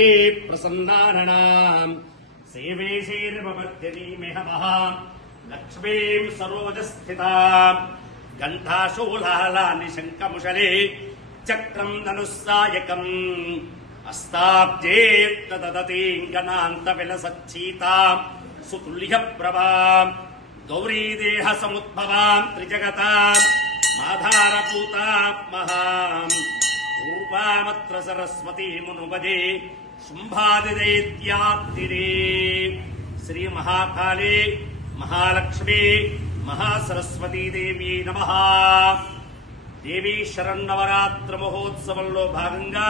प्रसन्नारणाम् सेवेशैर्ममर्त्यनीमिहवः लक्ष्मीं सरोजस्थिताम् गन्धाशूलालानि शङ्खमुशले चक्रं धनुस्सायकम् अस्ताब्जे तदतीङ्गनान्तविलसच्छीताम् सुतुल्यप्रभाम् गौरीदेहसमुद्भवाम् त्रिजगताम् माधारभूताम् महाम् पूर्वामत्र सरस्वती मुनुपदे शुंभादिदैत्यार्तिरे श्री महाकाले महालक्ष्मी महासरस्वती देवी नमः। देवी शरన్నవరాత్ర మహోత్సవంలో భాగంగా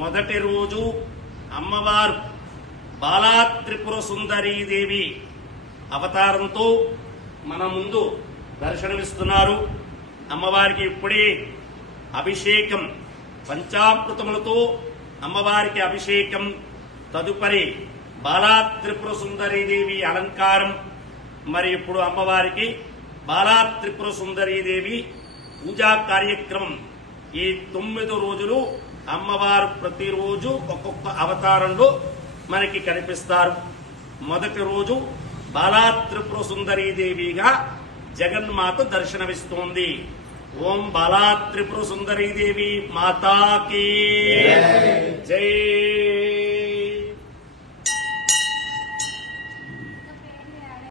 మొదటి రోజు అమ్మవారు బాలా త్రిపుర సుందరీ దేవి అవతారంతో మన ముందు దర్శనమిస్తున్నారు. అమ్మవారికి ఇప్పుడే అభిషేకం పంచామృతములతో అమ్మవారికి అభిషేకం, తదుపరి బాలా త్రిపుర సుందరీ దేవి అలంకారం. మరి ఇప్పుడు అమ్మవారికి బాలా త్రిపుర సుందరీ దేవి పూజా కార్యక్రమం. ఈ 9 రోజులు అమ్మవారు ప్రతిరోజు ఒక్కొక్క అవతారంలో మనకి కనిపిస్తారు. మొదటి రోజు బాలా త్రిపుర సుందరీ దేవిగా జగన్మాత దర్శనమిస్తోంది. ఓం బాలా త్రిపుర సుందరీ దేవి మాతాకి జై.